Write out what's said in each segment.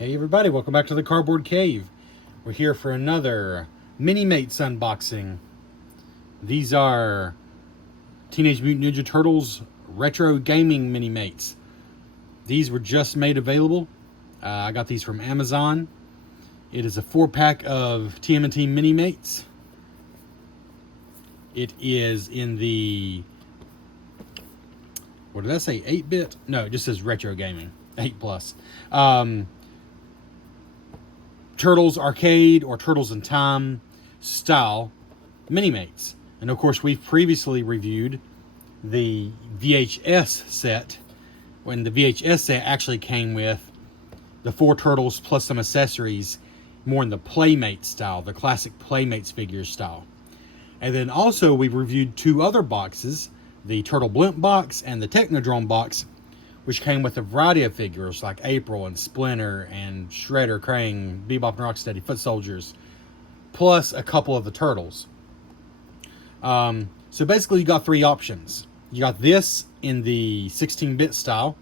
Hey everybody, welcome back to the Cardboard Cave. We're here for another Minimates unboxing. These are Teenage Mutant Ninja Turtles retro gaming Minimates. These were just made available. I got these from Amazon. It is a 4-pack of TMNT Minimates. It is in the, what did I say, 8-bit? No, it just says retro gaming, 8+. Turtles Arcade or Turtles in Time style Minimates. And of course, we've previously reviewed the VHS set, when the VHS set actually came with the 4 turtles plus some accessories, more in the Playmate style, the classic Playmates figures style. And then also we've reviewed 2 other boxes, the Turtle Blimp box and the Technodrome box, which came with a variety of figures like April and Splinter and Shredder, Krang, Bebop and Rocksteady, Foot Soldiers, plus a couple of the Turtles. So basically you got 3 options. You got this in the 16-bit style.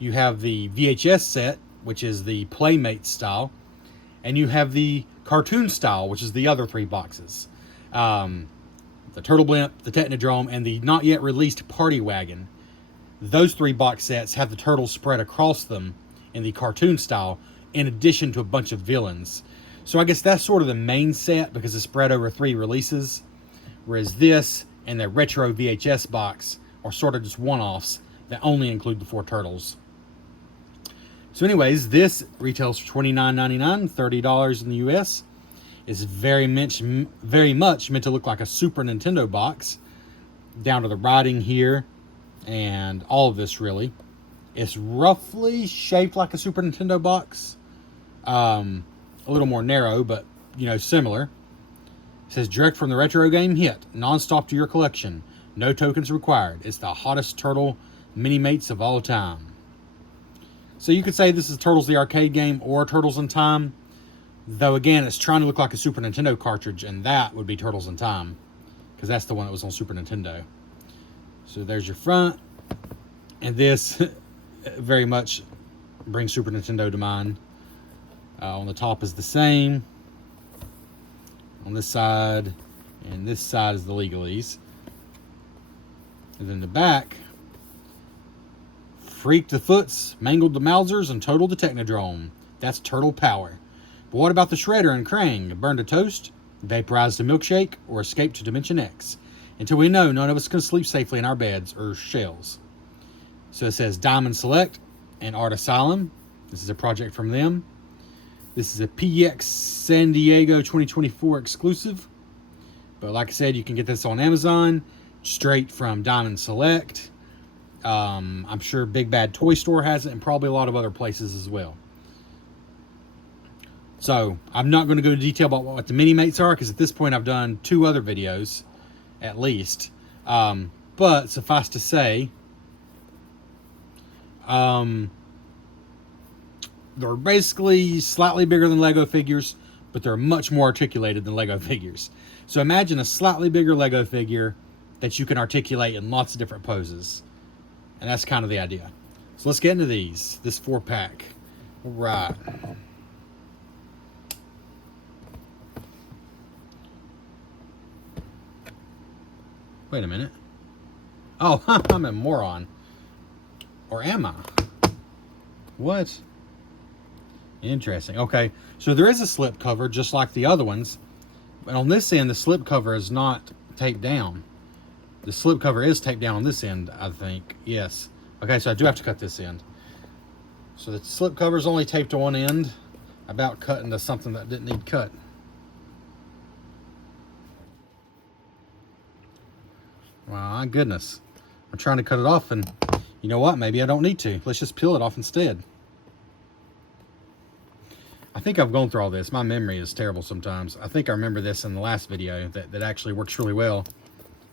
You have the VHS set, which is the Playmate style. And you have the cartoon style, which is the other 3 boxes. The Turtle Blimp, the Technodrome, and the not yet released Party Wagon. Those 3 box sets have the turtles spread across them in the cartoon style, in addition to a bunch of villains. So I guess that's sort of the main set because it's spread over 3 releases, whereas this and the retro VHS box are sort of just one-offs that only include the 4 turtles. So anyways, this retails for $29.99, $30 in the US. It's very much meant to look like a Super Nintendo box, down to the writing here and all of this really. It's roughly shaped like a Super Nintendo box. A little more narrow, but similar. It says direct from the retro game hit, non-stop to your collection. No tokens required. It's the hottest turtle Minimates of all time. So you could say this is Turtles the arcade game or Turtles in Time. Though again, it's trying to look like a Super Nintendo cartridge, and that would be Turtles in Time, because that's the one that was on Super Nintendo. So there's your front, and this very much brings Super Nintendo to mind. On the top is the same. On this side, and this side is the legalese. And then the back, freaked the Foots, mangled the Mousers, and totaled the Technodrome. That's turtle power. But what about the Shredder and Krang? Burned a toast, vaporized a milkshake, or escaped to Dimension X? Until we know, none of us can sleep safely in our beds or shells. So it says Diamond Select and Art Asylum. This is a project from them. This is a PX San Diego 2024 exclusive. But like I said, you can get this on Amazon, straight from Diamond Select. I'm sure Big Bad Toy Store has it, and probably a lot of other places as well. So I'm not going to go into detail about what the Minimates are, because at this point I've done 2 other videos, at least. But suffice to say, they're basically slightly bigger than Lego figures, but they're much more articulated than Lego figures. So imagine a slightly bigger Lego figure that you can articulate in lots of different poses. And that's kind of the idea. So let's get into these. This 4-pack. All right. Wait a minute. Oh, I'm a moron. Or am I? What? Interesting. Okay, so there is a slip cover just like the other ones. But on this end, the slip cover is not taped down. The slip cover is taped down on this end, I think. Yes. Okay, so I do have to cut this end. So the slip cover is only taped to one end. About cut into something that didn't need cut. My goodness. I'm trying to cut it off, and you know what? Maybe I don't need to. Let's just peel it off instead. I think I've gone through all this. My memory is terrible sometimes. I think I remember this in the last video that actually works really well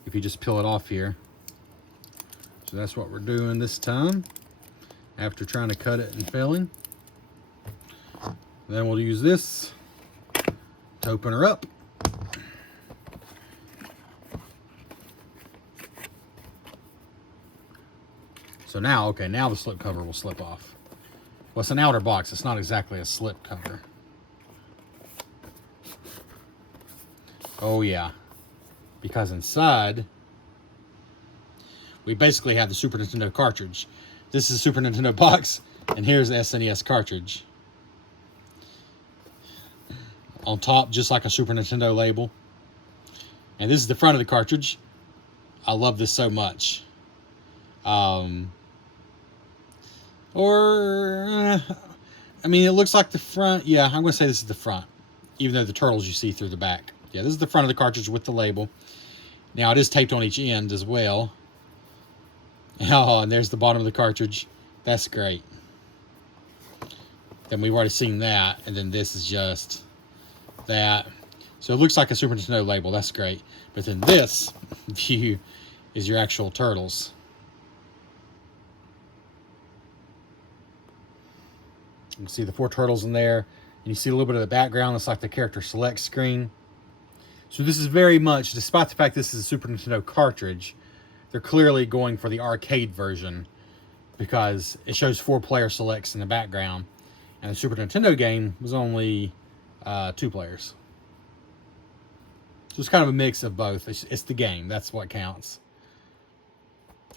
if you just peel it off here. So that's what we're doing this time after trying to cut it and failing. Then we'll use this to open her up. So now, okay, now the slip cover will slip off. Well, it's an outer box. It's not exactly a slip cover. Oh, yeah. Because inside, we basically have the Super Nintendo cartridge. This is a Super Nintendo box, and here's the SNES cartridge. On top, just like a Super Nintendo label. And this is the front of the cartridge. I love this so much. I mean, it looks like the front. Yeah, I'm going to say this is the front, even though the turtles you see through the back. Yeah, this is the front of the cartridge with the label. Now, it is taped on each end as well. Oh, and there's the bottom of the cartridge. That's great. Then we've already seen that, and then this is just that. So it looks like a Super Nintendo label. That's great. But then this view is your actual turtles. You can see the 4 turtles in there. And you see a little bit of the background. It's like the character select screen. So this is very much, despite the fact this is a Super Nintendo cartridge, they're clearly going for the arcade version because it shows 4 player selects in the background. And the Super Nintendo game was only 2 players. So it's kind of a mix of both. It's the game. That's what counts.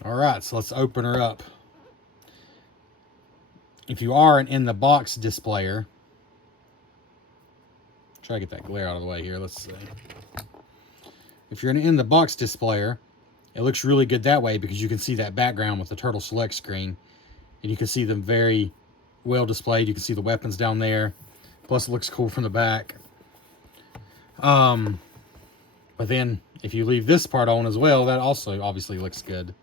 All right, so let's open her up. If you are an in-the-box displayer, try to get that glare out of the way here. Let's see. If you're an in-the-box displayer, it looks really good that way because you can see that background with the turtle select screen. And you can see them very well displayed. You can see the weapons down there. Plus, it looks cool from the back. But then, if you leave this part on as well, that also obviously looks good.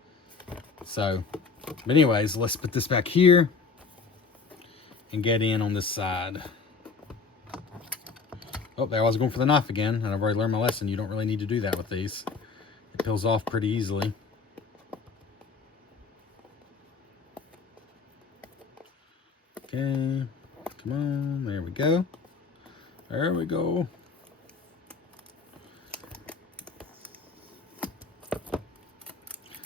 So, but anyways, let's put this back here and get in on this side. Oh, there I was going for the knife again, and I've already learned my lesson. You don't really need to do that with these. It peels off pretty easily. Okay, come on, there we go. There we go.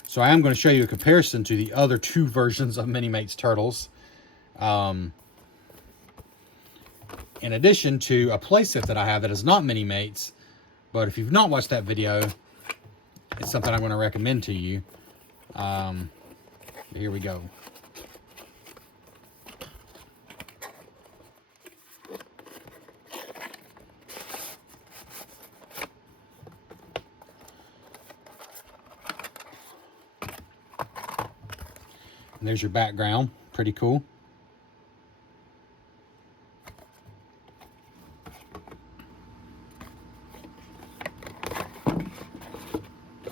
So I am going to show you a comparison to the other 2 versions of Minimates Turtles. In addition to a playset that I have that is not Minimates, but if you've not watched that video, it's something I'm going to recommend to you. Here we go. And there's your background. Pretty cool.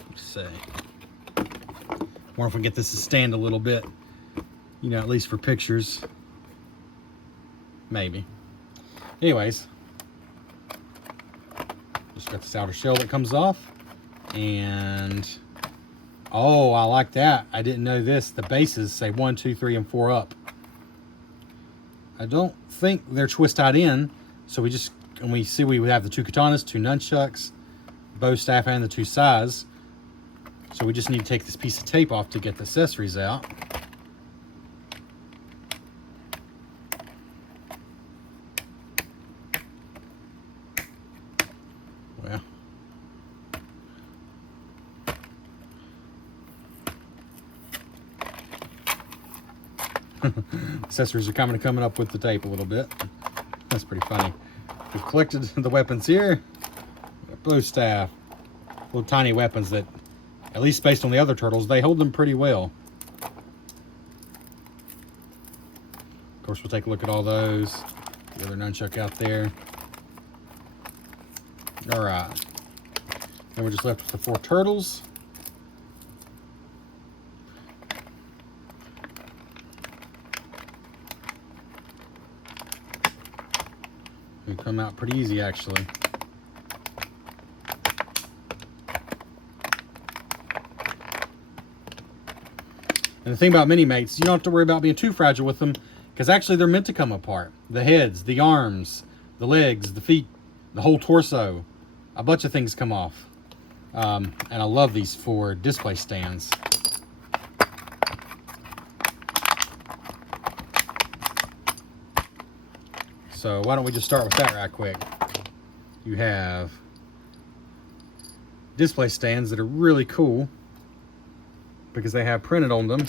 Let's see. Wonder if we can get this to stand a little bit. You know, at least for pictures. Maybe. Anyways. Just got this outer shell that comes off. And oh, I like that. I didn't know this. The bases say 1, 2, 3, and 4 up. I don't think they're twist tied in. So we just, and we see we have the 2 katanas, 2 nunchucks, bow staff, and the 2 sais. So we just need to take this piece of tape off to get the accessories out. Well. Accessories are coming up with the tape a little bit. That's pretty funny. We've collected the weapons here. Bow staff. Little tiny weapons that, at least based on the other turtles, they hold them pretty well. Of course, we'll take a look at all those. The other nunchuck out there. Alright. Then we're just left with the 4 turtles. They come out pretty easy, actually. And the thing about Minimates, you don't have to worry about being too fragile with them, because actually they're meant to come apart. The heads, the arms, the legs, the feet, the whole torso. A bunch of things come off. And I love these 4 display stands. So why don't we just start with that right quick. You have display stands that are really cool because they have printed on them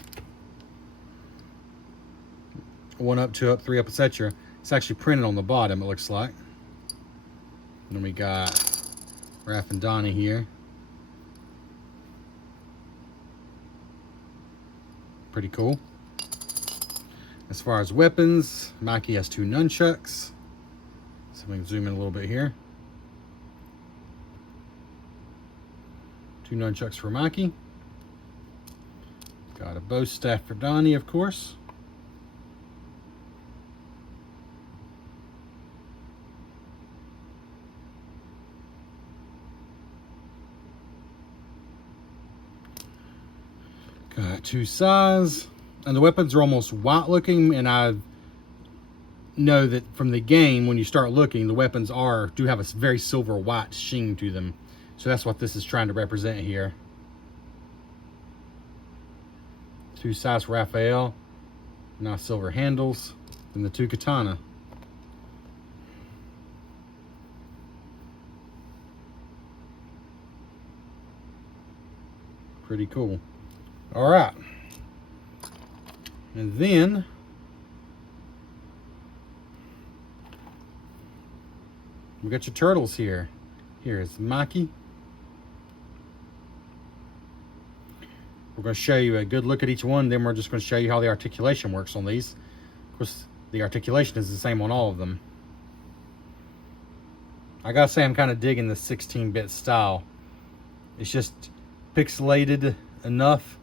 1 up, 2 up, 3 up, etc. It's actually printed on the bottom, it looks like. And then we got Raph and Donnie here. Pretty cool. As far as weapons, Mikey has 2 nunchucks. So we can zoom in a little bit here. 2 nunchucks for Mikey. Got a bow staff for Donnie, of course. Got 2 saws, and the weapons are almost white looking, and I know that from the game, when you start looking, the weapons do have a very silver white sheen to them. So that's what this is trying to represent here. 2 saws for Raphael, nice silver handles, and the 2 katana. Pretty cool. All right, and then we got your turtles here. Here's Mikey. We're going to show you a good look at each one, then we're just going to show you how the articulation works on these. Of course, the articulation is the same on all of them. I gotta say, I'm kind of digging the 16-bit style. It's just pixelated enough,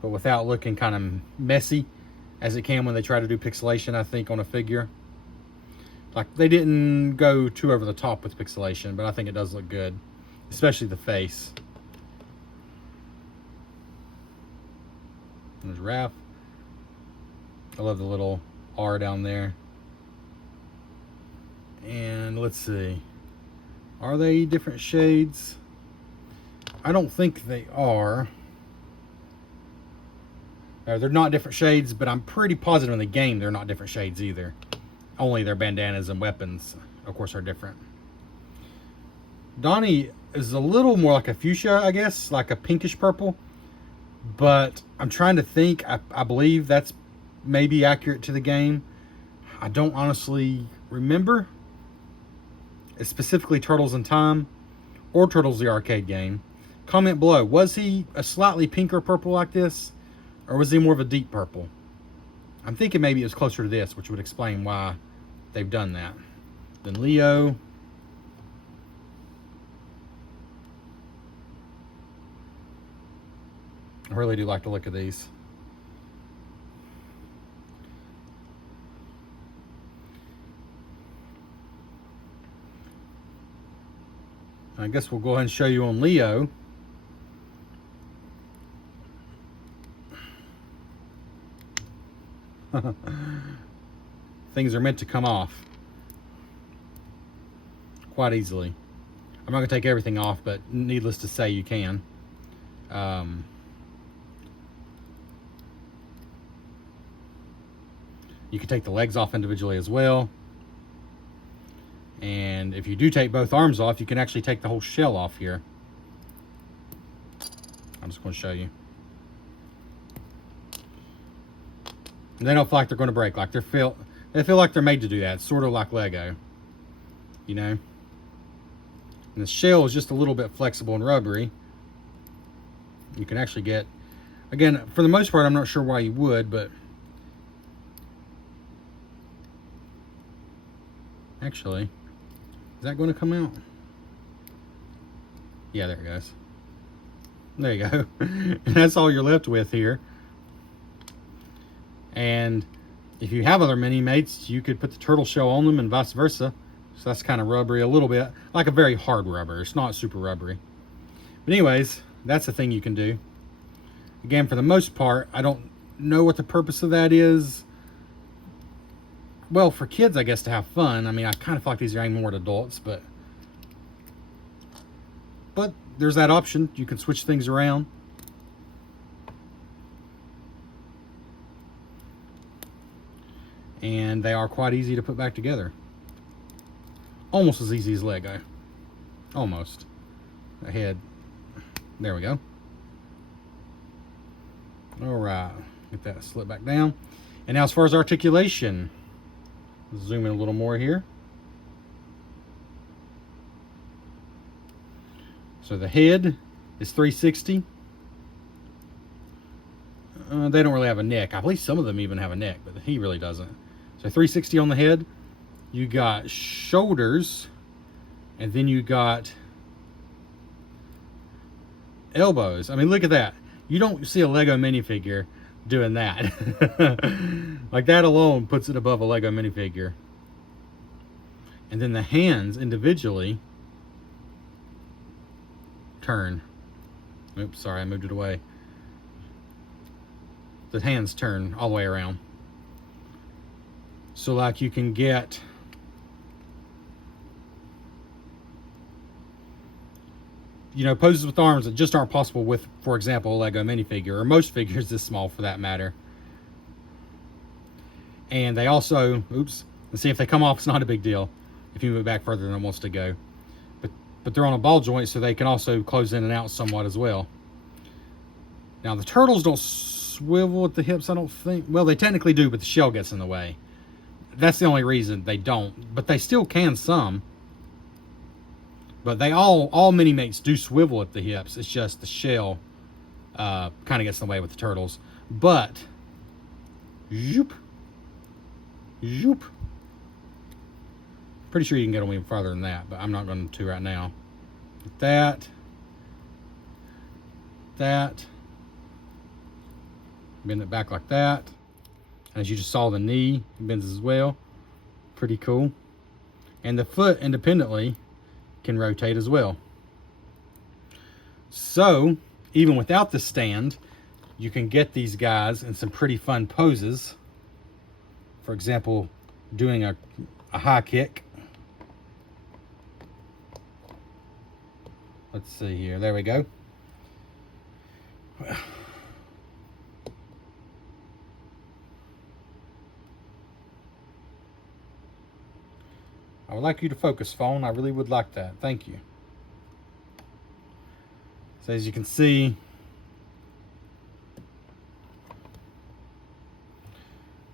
but without looking kind of messy as it can when they try to do pixelation, I think, on a figure. Like, they didn't go too over the top with pixelation, but I think it does look good, especially the face. There's Raph. I love the little R down there. And let's see, are they different shades? I don't think they are. They're not different shades, but I'm pretty positive in the game they're not different shades either. Only their bandanas and weapons, of course, are different. Donnie is a little more like a fuchsia, I guess, like a pinkish purple. But I'm trying to think. I believe that's maybe accurate to the game. I don't honestly remember. It's specifically Turtles in Time or Turtles the arcade game. Comment below. Was he a slightly pinker purple like this? Or was he more of a deep purple? I'm thinking maybe it was closer to this, which would explain why they've done that. Then Leo. I really do like to look at these. I guess we'll go ahead and show you on Leo. Things are meant to come off quite easily. I'm not going to take everything off, but needless to say, you can. You can take the legs off individually as well. And if you do take both arms off, you can actually take the whole shell off here. I'm just going to show you. And they don't feel like they're going to break. Like they feel like they're made to do that. It's sort of like Lego, you know. And the shell is just a little bit flexible and rubbery. You can actually get, again, for the most part, I'm not sure why you would, but actually, is that going to come out? Yeah, there it goes. There you go. And that's all you're left with here. And if you have other Minimates, you could put the turtle shell on them and vice versa. So that's kind of rubbery a little bit, like a very hard rubber. It's not super rubbery. But anyways, that's the thing you can do. Again, for the most part, I don't know what the purpose of that is. Well, for kids, I guess, to have fun. I mean, I kind of feel like these are aimed more at adults, but there's that option. You can switch things around. And they are quite easy to put back together. almost as easy as Lego. Almost. The head. There we go. All right. Get that slip back down. And now as far as articulation, zoom in a little more here. So the head is 360. They don't really have a neck. I believe some of them even have a neck, but he really doesn't. So 360 on the head. You got shoulders, and then you got elbows. I mean, look at that. You don't see a Lego minifigure doing that. Like that alone puts it above a Lego minifigure. And then the hands individually turn. Oops, sorry, I moved it away. The hands turn all the way around. So like you can get poses with arms that just aren't possible with, for example, a Lego minifigure, or most figures this small for that matter. And they also, oops, let's see if they come off, it's not a big deal if you move it back further than it wants to go. But they're on a ball joint, so they can also close in and out somewhat as well. Now the turtles don't swivel at the hips, I don't think. Well, they technically do, but the shell gets in the way. That's the only reason they don't, but they still can some. But they all Minimates do swivel at the hips. It's just the shell kind of gets in the way with the turtles. But zoop, zoop. Pretty sure you can get them even farther than that, but I'm not going to right now. That. Bend it back like that. As you just saw, the knee bends as well. Pretty cool. And the foot independently can rotate as well. So, even without the stand, you can get these guys in some pretty fun poses. For example, doing a high kick. Let's see here. There we go. I would like you to focus, phone. I really would like that. Thank you. So as you can see,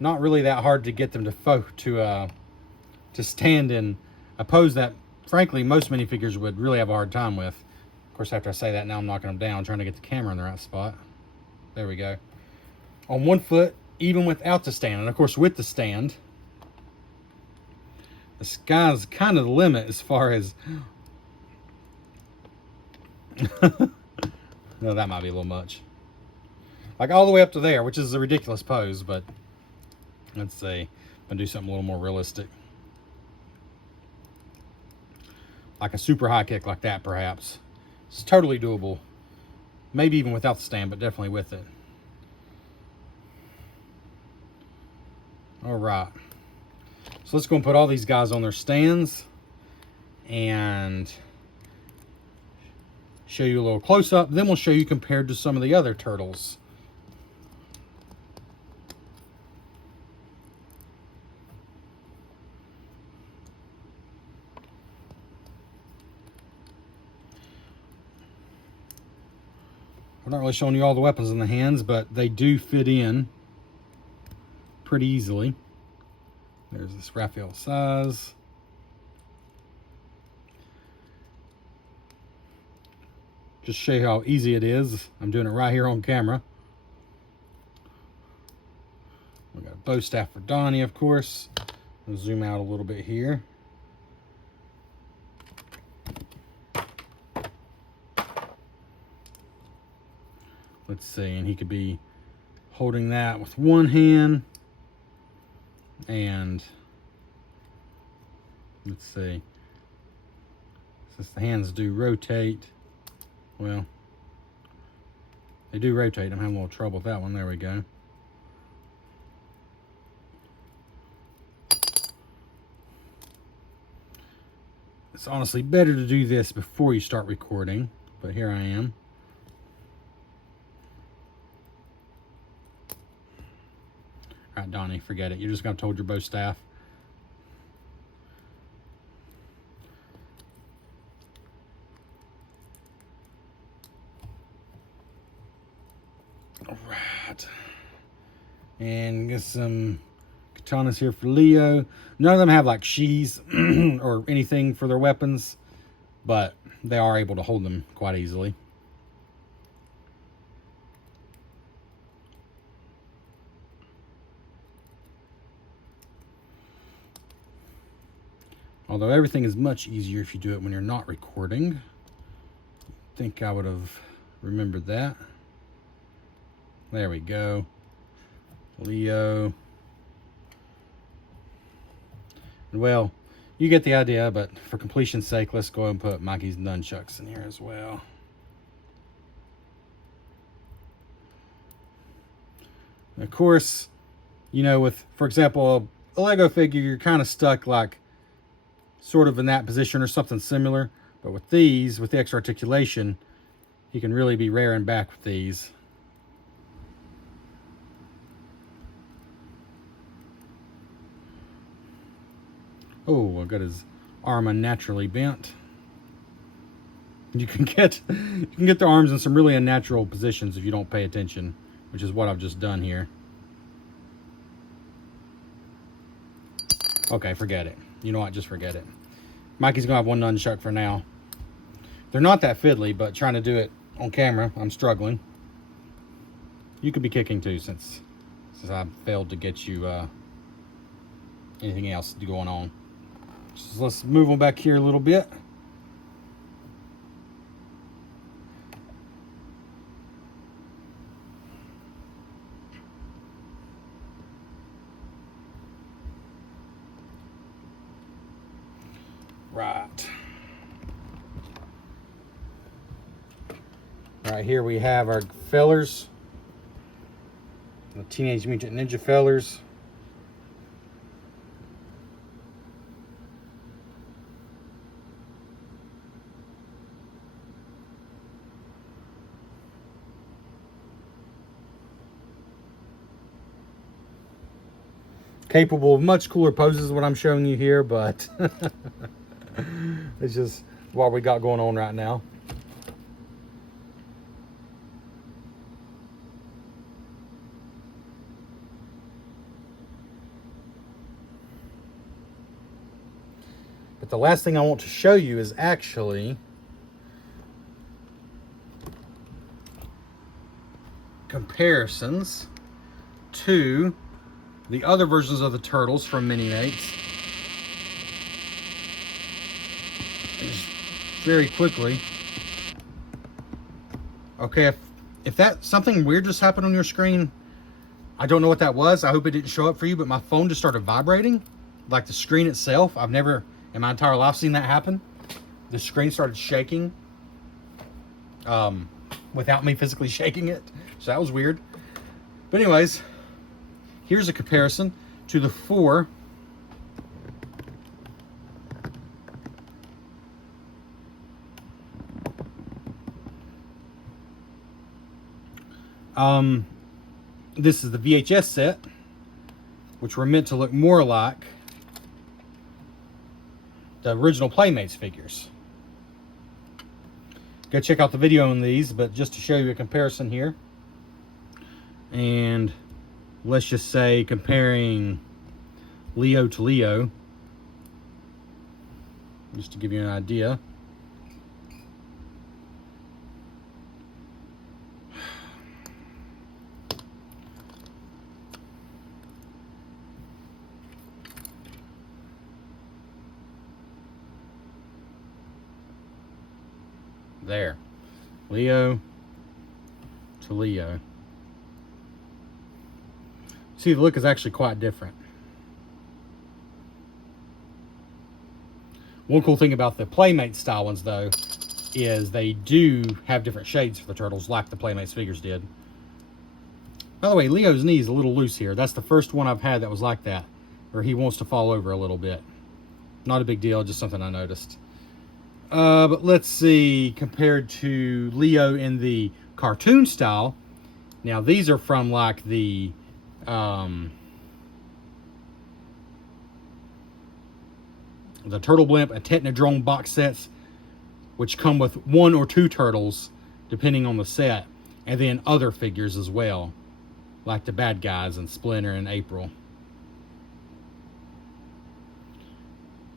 not really that hard to get them to stand in a pose that, frankly, most minifigures would really have a hard time with. Of course, after I say that, now I'm knocking them down, trying to get the camera in the right spot. There we go. On one foot, even without the stand. And of course, with the stand, the sky's kind of the limit as far as... No, that might be a little much. Like all the way up to there, which is a ridiculous pose, but let's see. I'm going to do something a little more realistic. Like a super high kick like that, perhaps. It's totally doable. Maybe even without the stand, but definitely with it. All right. So let's go and put all these guys on their stands and show you a little close-up. Then we'll show you compared to some of the other turtles. I'm not really showing you all the weapons in the hands, but they do fit in pretty easily. There's this Raphael size. Just show you how easy it is. I'm doing it right here on camera. We got a bow staff for Donnie, of course. I'll zoom out a little bit here. Let's see, and he could be holding that with one hand. And let's see, since the hands do rotate, well, they do rotate. I'm having a little trouble with that one. There we go. It's honestly better to do this before you start recording, but here I am. All right, Donnie, forget it. You're just going to hold your bow staff. All right. And get some katanas here for Leo. None of them have like sheaths or anything for their weapons, but they are able to hold them quite easily. Although everything is much easier if you do it when you're not recording. I think I would have remembered that. There we go. Leo. Well, you get the idea, but for completion's sake, let's go ahead and put Mikey's nunchucks in here as well. And of course, you know, with, for example, a Lego figure, you're kind of stuck like sort of in that position or something similar. But with these, with the extra articulation, you can really be rearing back with these. Oh, I got his arm unnaturally bent. You can get the arms in some really unnatural positions if you don't pay attention, which is what I've just done here. Okay, forget it. You know what? Just forget it. Mikey's gonna have one nunchuck for now. They're not that fiddly, but trying to do it on camera, I'm struggling. You could be kicking too, since I failed to get you anything else going on. So let's move on back here a little bit. Right. Right here we have our fellers. The Teenage Mutant Ninja fellers. Capable of much cooler poses than what I'm showing you here, but it's just what we got going on right now. But the last thing I want to show you is actually comparisons to the other versions of the turtles from Minimates. Just very quickly. Okay, if that something weird just happened on your screen, I don't know what that was. I hope it didn't show up for you, but my phone just started vibrating, like the screen itself. I've never in my entire life seen that happen. The screen started shaking without me physically shaking it, so that was weird. But anyways, here's a comparison to the 4 this is the VHS set, which were meant to look more like the original Playmates figures. Go check out the video on these, but just to show you a comparison here. And let's just say comparing Leo to Leo, just to give you an idea. There, Leo to Leo. See, the look is actually quite different. One cool thing about the Playmate style ones, though, is they do have different shades for the turtles, like the Playmates figures did. By the way, Leo's knee is a little loose here. That's the first one I've had that was like that, where he wants to fall over a little bit. Not a big deal, just something I noticed. But let's see, compared to Leo in the cartoon style. Now, these are from like the Turtle Blimp and Technodrome box sets, which come with 1 or 2 turtles, depending on the set. and then other figures as well, like the bad guys and Splinter and April.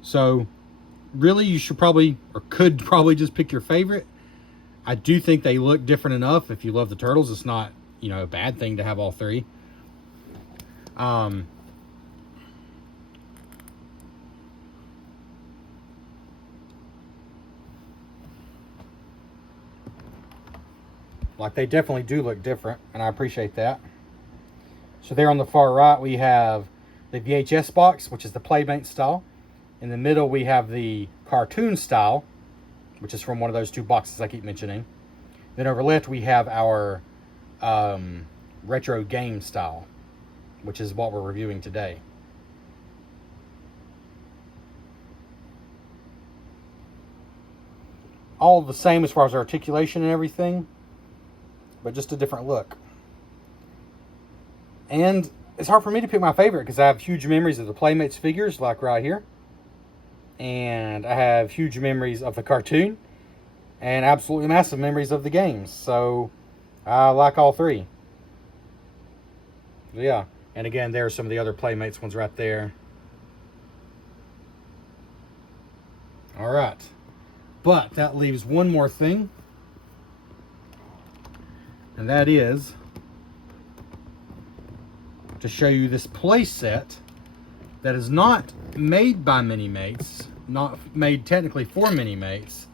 So really, you should probably, or could probably, just pick your favorite. I do think they look different enough. If you love the Turtles, it's not, you know, a bad thing to have all three. Like, they definitely do look different, and I appreciate that. So there on the far right, we have the VHS box, which is the Playmate style. In the middle, we have the cartoon style, which is from one of those two boxes I keep mentioning. Then over left, we have our retro game style, which is what we're reviewing today. All the same as far as articulation and everything, but just a different look. And it's hard for me to pick my favorite because I have huge memories of the Playmates figures, like right here. And I have huge memories of the cartoon and absolutely massive memories of the games. So I like all three. Yeah. And again, there are some of the other Playmates ones right there. All right. But that leaves one more thing. And that is to show you this play set that is not made by Minimates, not made technically for Minimates,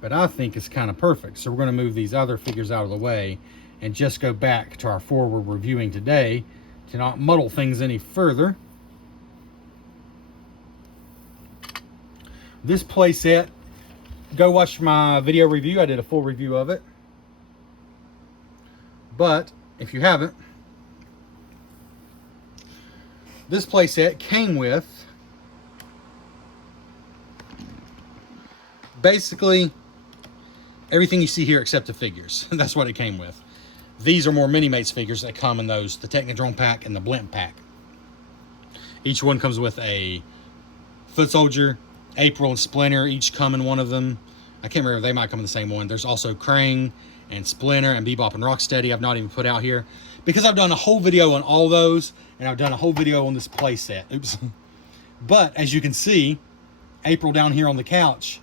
but I think it's kind of perfect. So we're going to move these other figures out of the way and just go back to our four we're reviewing today to not muddle things any further. This play set, go watch my video review. I did a full review of it. But if you haven't, this playset came with basically everything you see here except the figures. That's what it came with. These are more Minimates figures that come in those, the Technodrome pack and the Blimp pack. Each one comes with a Foot Soldier, April, and Splinter. Each come in one of them. I can't remember, they might come in the same one. There's also Krang and Splinter and Bebop and Rocksteady. I've not even put out here because I've done a whole video on all those, and I've done a whole video on this play set. Oops. But as you can see, April down here on the couch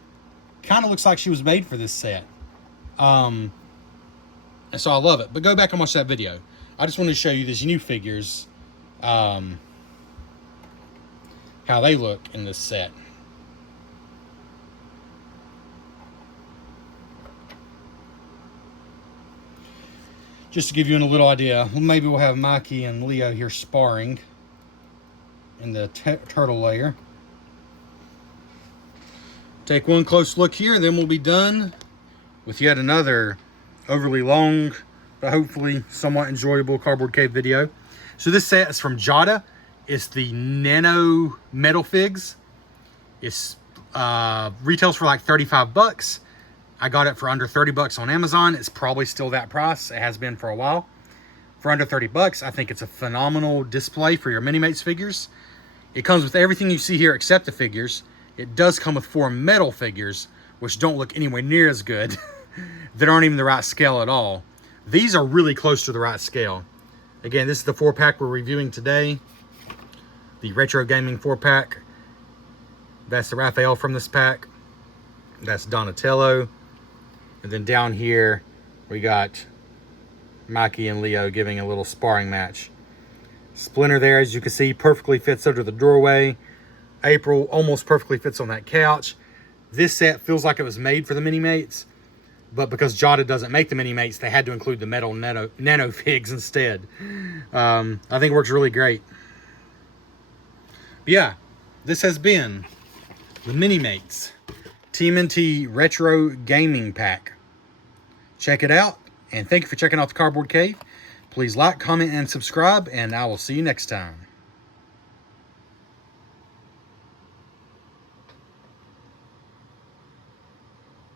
kind of looks like she was made for this set. And so I love it. But go back and watch that video. I just wanted to show you these new figures, how they look in this set. Just to give you a little idea, maybe we'll have Mikey and Leo here sparring in the turtle layer. Take one close look here, and then we'll be done with yet another overly long, but hopefully somewhat enjoyable Cardboard Cave video. So this set is from Jada. It's the Nano Metal Figs. It's retails for like 35 bucks. I got it for under 30 bucks on Amazon. It's probably still that price. It has been for a while. For under 30 bucks, I think it's a phenomenal display for your Minimates figures. It comes with everything you see here except the figures. It does come with 4 metal figures, which don't look anywhere near as good. That aren't even the right scale at all. These are really close to the right scale. Again, this is the 4-pack we're reviewing today. The Retro Gaming 4-pack. That's the Raphael from this pack. That's Donatello. And then down here, we got Mikey and Leo giving a little sparring match. Splinter there, as you can see, perfectly fits under the doorway. April almost perfectly fits on that couch. This set feels like it was made for the Minimates, but because Jada doesn't make the Minimates, they had to include the metal nano figs instead. I think it works really great. But yeah, this has been the Minimates TMNT Retro Gaming Pack. Check it out, and thank you for checking out the Cardboard Cave. Please like, comment, and subscribe, and I will see you next time.